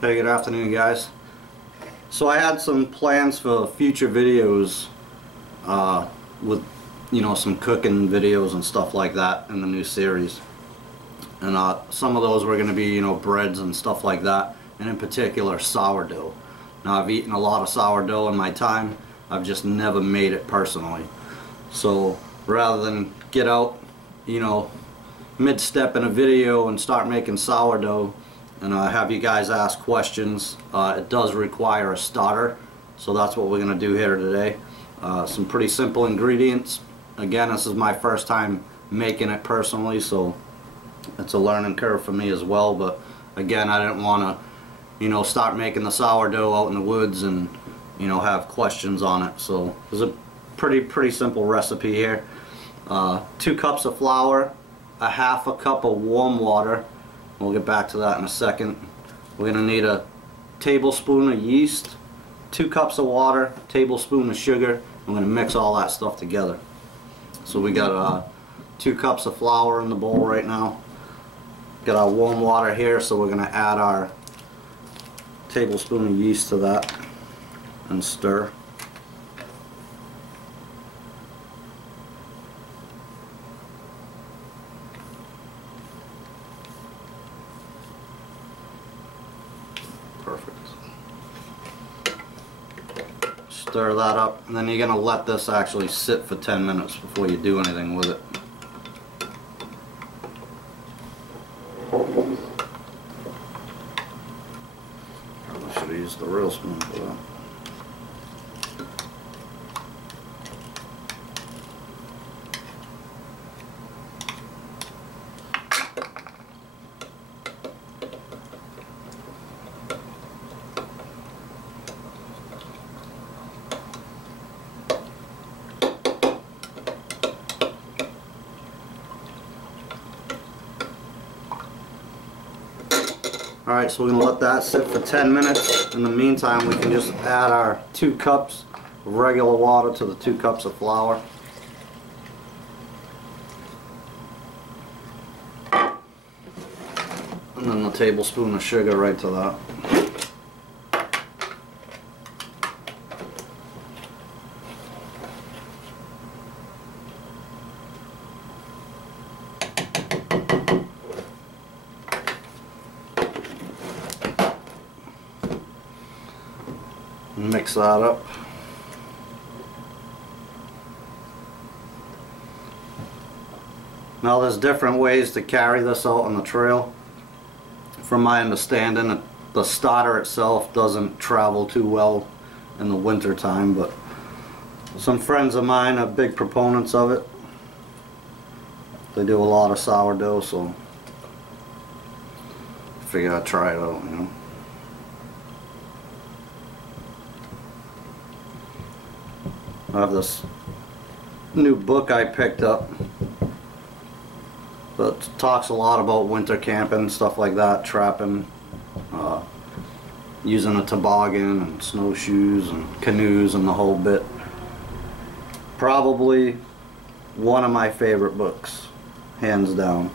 Hey, good afternoon, guys. So I had some plans for future videos with, some cooking videos and stuff like that in the new series. And some of those were going to be, breads and stuff like that, and in particular sourdough. Now, I've eaten a lot of sourdough in my time. I've just never made it personally. So rather than get out, mid-step in a video and start making sourdough and have you guys ask questions, it does require a starter, so that's what we're going to do here today. Some pretty simple ingredients. Again, this is my first time making it personally, so it's a learning curve for me as well. But again, I didn't want to start making the sourdough out in the woods and have questions on it. So there's a pretty simple recipe here. 2 cups of flour, a half a cup of warm water. We'll get back to that in a second. We're going to need a tablespoon of yeast, 2 cups of water, tablespoon of sugar. I'm going to mix all that stuff together. So we got 2 cups of flour in the bowl right now. Got our warm water here, so we're going to add our tablespoon of yeast to that and stir. Perfect. Stir that up, and then you're going to let this actually sit for 10 minutes before you do anything with it. Probably should have used the real spoon for that. Alright, so we're going to let that sit for 10 minutes. In the meantime, we can just add our 2 cups of regular water to the 2 cups of flour. And then a tablespoon of sugar right to that. Mix that up. Now there's different ways to carry this out on the trail. From my understanding, the starter itself doesn't travel too well in the winter time, but some friends of mine are big proponents of it. They do a lot of sourdough, so I figured I'd try it out, I have this new book I picked up that talks a lot about winter camping, stuff like that, trapping, using a toboggan and snowshoes and canoes and the whole bit. Probably one of my favorite books, hands down.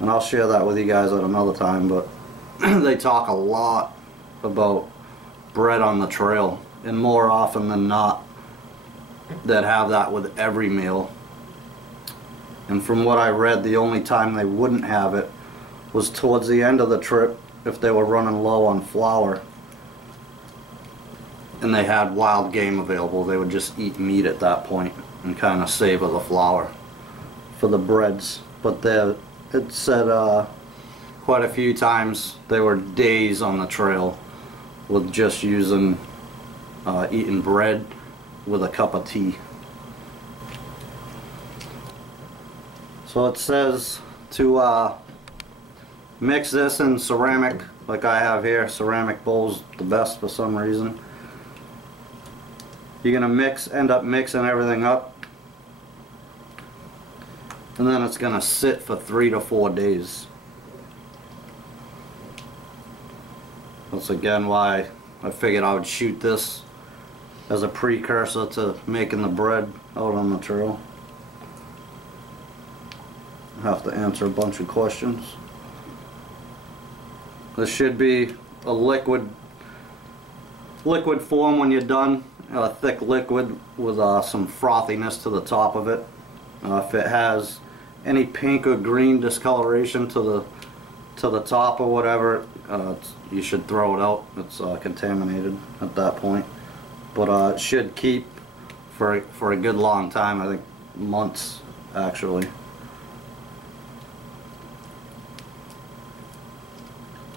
And I'll share that with you guys at another time, but they talk a lot about bread on the trail, and more often than not that have that with every meal. And from what I read, the only time they wouldn't have it was towards the end of the trip if they were running low on flour and they had wild game available. They would just eat meat at that point and kind of savor the flour for the breads. But it said quite a few times they were days on the trail with just eating bread with a cup of tea. So it says to mix this in ceramic, like I have here. Ceramic bowl's the best for some reason. You're gonna end up mixing everything up, and then it's gonna sit for 3 to 4 days. That's again why I figured I would shoot this as a precursor to making the bread out on the trail. I have to answer a bunch of questions. This should be a liquid form when you're done, a thick liquid with some frothiness to the top of it. If it has any pink or green discoloration to the top or whatever, you should throw it out. It's contaminated at that point. But it should keep for a good long time. I think months actually.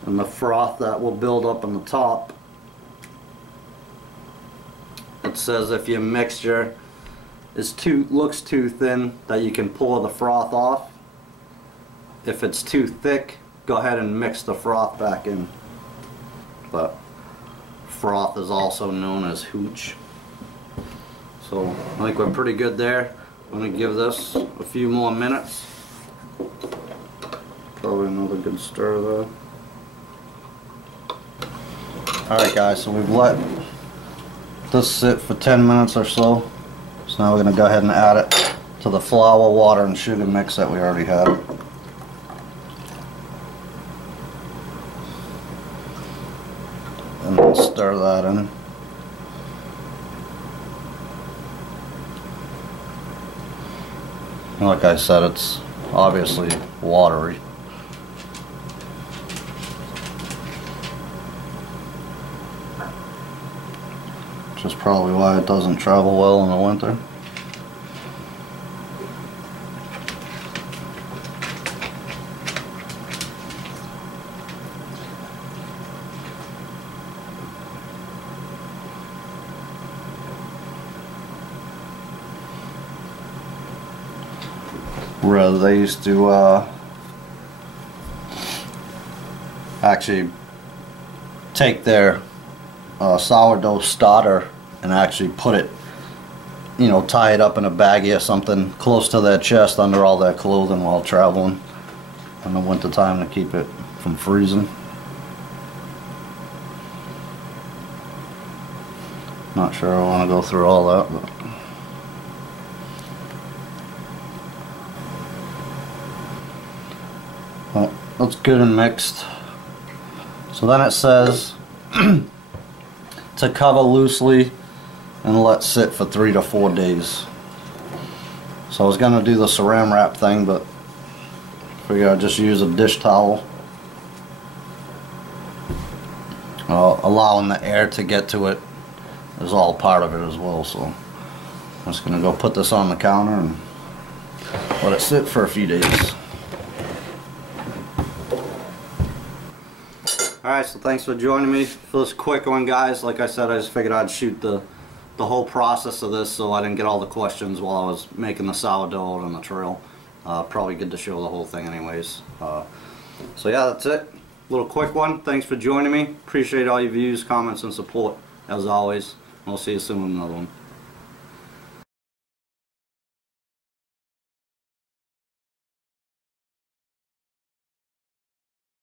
And the froth that will build up on the top, it says if your mixture looks too thin, that you can pour the froth off. If it's too thick, go ahead and mix the froth back in. But froth is also known as hooch. So I think we're pretty good there. I'm going to give this a few more minutes. Probably another good stir there. Alright guys, so we've let this sit for 10 minutes or so. So now we're going to go ahead and add it to the flour, water, and sugar mix that we already had. And then stir that in. Like I said, it's obviously watery. Which is probably why it doesn't travel well in the winter. Where they used to actually take their sourdough starter and actually put it, you know, tie it up in a baggie or something close to their chest under all their clothing while traveling in the winter time to keep it from freezing. Not sure I want to go through all that, but well, that's good and mixed. So then it says to cover loosely and let sit for 3 to 4 days. So I was going to do the saran wrap thing, but figured I'd just use a dish towel, allowing the air to get to it is all part of it as well. So I'm just going to go put this on the counter and let it sit for a few days. Alright, so thanks for joining me for this quick one, guys. Like I said, I just figured I'd shoot the whole process of this so I didn't get all the questions while I was making the sourdough on the trail. Probably good to show the whole thing anyways. So yeah, that's it. Little quick one. Thanks for joining me. Appreciate all your views, comments, and support as always. We'll see you soon with another one.